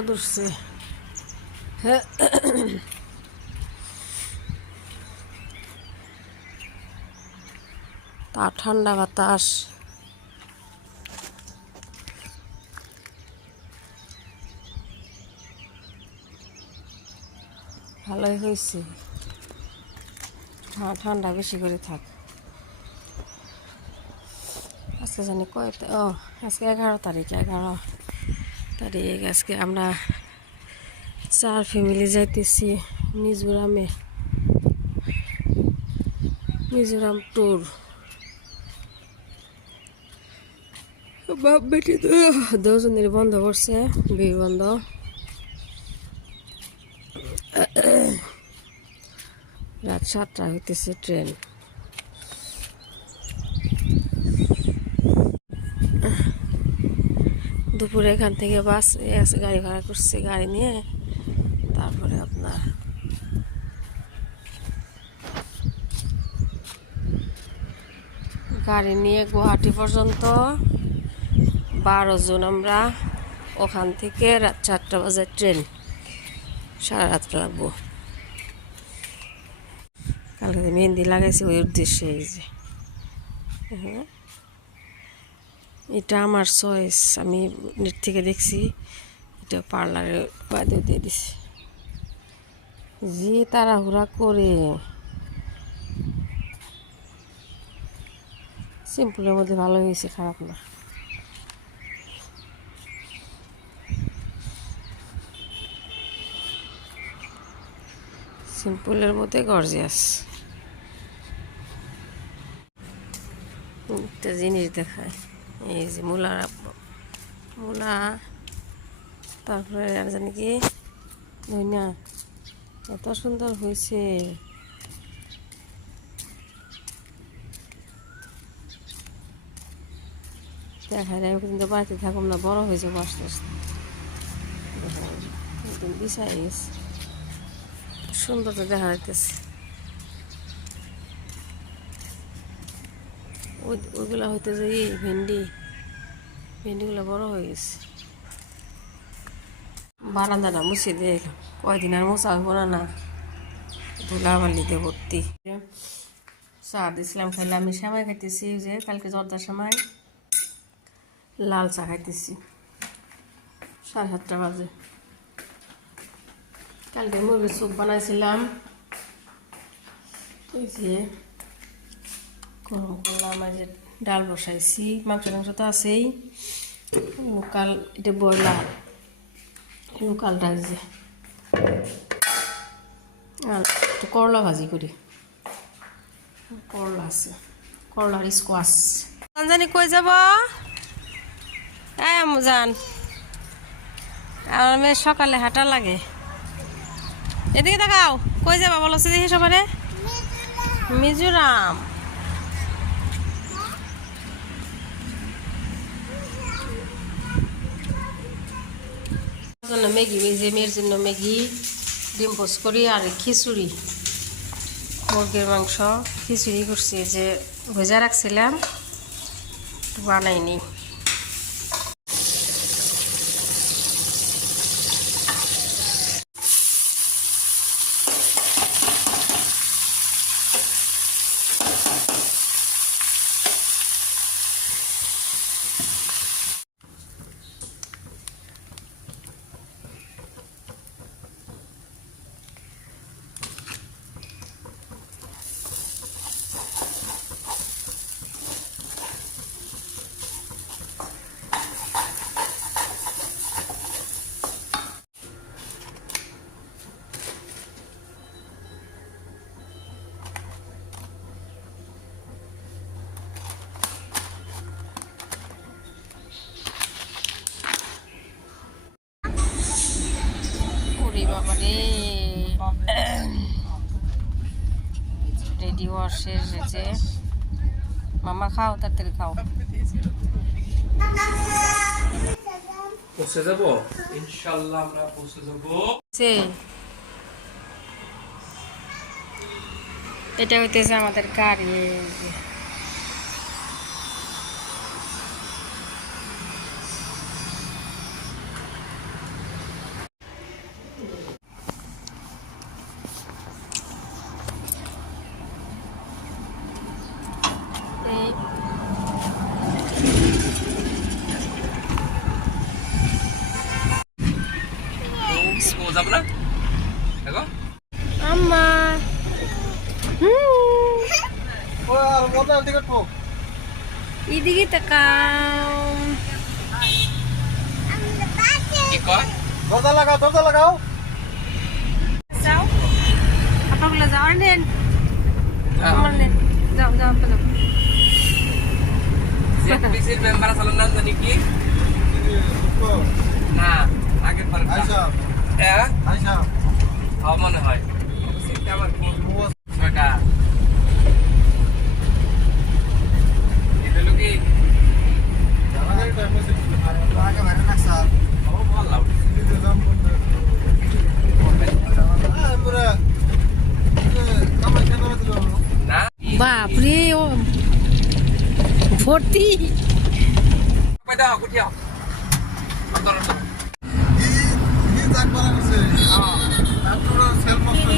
রোদ উঠছে। তা ঠান্ডা বাতাস। ভালোই হয়েছে, ঠান্ডা বেশি করে থাক। আজকে জানি কয়, আজকে 11 তারিখ। 11 তারিখ আজকে আমরা 4 ফ্যামিলি যাইতেছি মিজোরামে, মিজোরাম ট্যুর। বাপ বেটি দুজনের বন্ধ করছে, বিয়ে বন্ধ। রাত 7টা হইতেছে ট্রেন। দুপুরে এখান থেকে বাস গাড়ি ভাড়া করছে, গাড়ি নিয়ে তারপরে আপনার গাড়ি নিয়ে গুয়াহাটি পর্যন্ত 12 জন আমরা। ওখান থেকে রাত 4টা বাজে ট্রেন, সারা রাত লাগবো। কালকে মেহেন্দি লাগাইছি ওই উদ্দেশ্যে। এই যে এটা আমার চয়েস, আমি নেট থেকে দেখছি, এটা পার্লারে বাদে দিয়ে দিছি। যে তাড়াহুড়া করে, সিম্পলের মধ্যে ভালো হয়েছে, খারাপ না। সিম্পলের মধ্যে গর্জিয়াস। একটা জিনিস দেখায়, এই যে মূলা, তারপরে আর জানি কি ধনিয়া, এত সুন্দর হয়েছে। দেখায় আমি কিন্তু বাড়িতে থাকুম না, বড় হয়ে যাবো আস্তে আস্তে। একদম বিছাই গেছে, সুন্দর তো দেখা যাইতেছে। ওইগুলা হইতে যে ভেন্ডিগুলো বড় হয়ে গেছে। বারান্দাটা মুছে দিয়ে কয়দিন আর মোছা হইব না, ধুলাবালিতে ভর্তি। চা দিয়েছিলাম খাইলে, আমি সেমাই খাইতেছি, যে কালকে জর্দার সেমাই, লাল চা খাইতেছি 7:30 বাজে। কালকে মুরগির স্যুপ বানাইছিলাম, এই যে গরম করলাম। আর যে ডাল বসাইছি, মাংস তো আছেই। লোকাল, এটা ব্রয়লার লোকালটা। যে আর একটু করলা ভাজি করি, করলা আছে, করলার স্কোয়াশ। জানি কই যাব জান, আর মেয়ে সকালে হাঁটা লাগে। এদিকে দেখাও, কই যাবা বলো দেখি সবারে। মিজোরাম। ম্যাগি, এই যে মেয়ের জন্য ম্যাগি, ডিম পোস্ট করি, আর খিচুড়ি, মুরগির মাংস খিচুড়ি করছি, যে ভেজা রাখছিলাম, বানাইনি। রেডি হওয়া শেষ হয়েছে। মামা খাও, তাড়াতাড়ি খাও। পৌঁছে যাব ইনশাআল্লাহ, আমরা পৌঁছে যাব। এটা হইতেছে আমাদের গাড়ি। যাব না দেখো আম্মা আর মোবাইল দিকে তো এদিকে তাকাও কি কয় দরজা লাগাও যাও আপনাগুলো যাও আর নেন আমার নেন যাও যাও আপা যাও জেপিসির মেম্বার আছেন নাম জানি কি না আগের বার আয়শা হ্যাঁ আয়শা হওয়া মনে হয় সিটটা আমার কি ছয়টা এটা লোকে আমাদের টাইম আছে আগে বাইরে না স্যার ভালো লাগে দিতে দাম করতে আমরা কামাই কেন দিল না বাপরে ও ভর্তি কই দাও কুটিয়া কত ই জাগ করা আছে তারপরে সেল করতে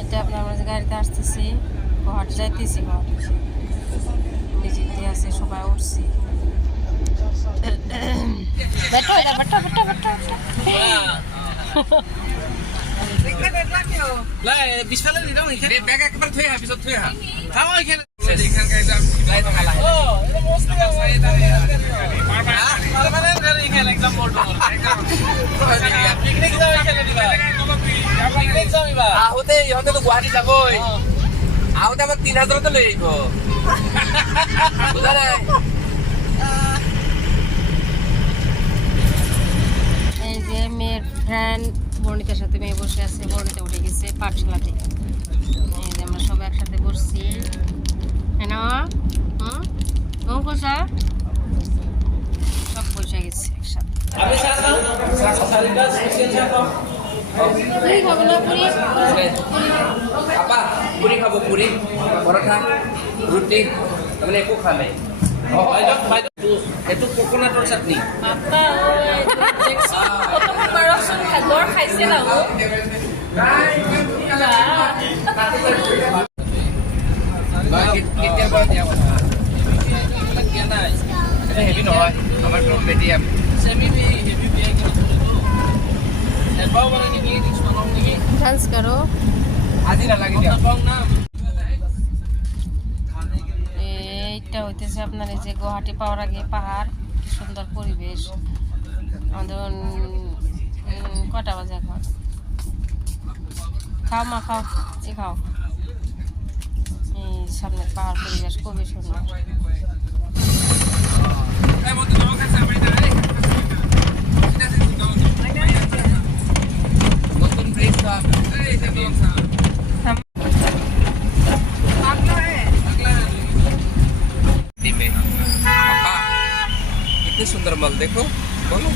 এটা আপনার আমরা যে গাড়িতে আসতেছি ঘাট যাইতেছি ঘাট নিজে দিয়ে আছে সবাই উঠছি বেটো এটা বেটো বেটো বেটো লাই বিশালে দিও নি খেলে ব্যাগ একবার থই হা পিছত থই হা খাও এখানে এখানকার এটা লাই তো খালা ও এটা মস্ত গাড়ি পারমানেন্ট গাড়ি এখানে একদম মোটর পিকনিক যাও এখানে দিবা পিকনিক যাইবা আহতে ইহতে তো গুয়াহাটি যাবই আহতে আমার 3000 তো লই আইব বুঝা নাই এই যে মেয়ের ফ্রেন্ড বর্ণিতার সাথে মেয়ে বসে আছে বর্ণিতা উঠে গেছে পাঠশালা থেকে এই যে আমরা সবাই একসাথে বসছি হ্যাঁ ও কোসা সব বসে গেছে একসাথে আমি সারা সারিটা স্পেশাল চাপা পুরি খাবো না পুরি আপা পুরি খাবো পুরি পরোটা রুটি মানে একো খা নাই এইটো কোকোনাটৰ চাটনি আপা দেখছো বাৰচোন খাবৰ খাইছে না ও কেতিয়াবা দিয়া কথা দিয়া নাই এটা হেভি নহয় আমাৰ তো মিডিয়াম ডান্স করো আজি নালাগে দিয়া এইটা হইতেছে আপনার এই যে গুয়াহাটি পাওয়ার আগে পাহাড় কি সুন্দর পরিবেশ আমাদের কটা বাজে এখন খাও মা খাও এই খাও এই সামনে পাহাড় পরিবেশ খুবই সুন্দর নতুন ব্রিজ তো कितने सुंदर मल देखो बोलो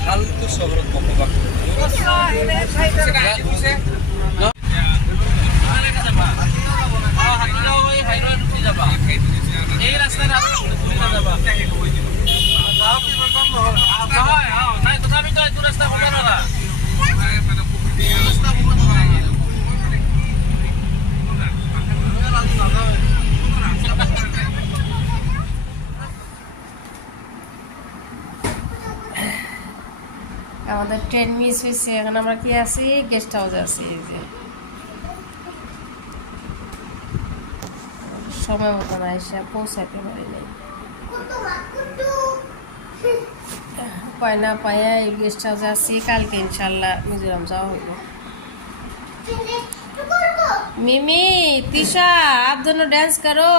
ফালতু শহরত বকবাক এই রাস্তায় তথাপি তো এইটো ৰাস্তা হ'ব নোৱাৰা আমাদের ট্রেন মিস হয়েছে এখন আমরা কি আছি গেস্ট হাউসে আছি এই যে সময় মতো না এসে পৌঁছাতে পারি নাই উপায় না পাইয়া এই গেস্ট হাউসে আছি কালকে ইনশাল্লাহ মিজোরাম যাওয়া হইব मिमी तिशा आप दोनों डांस करो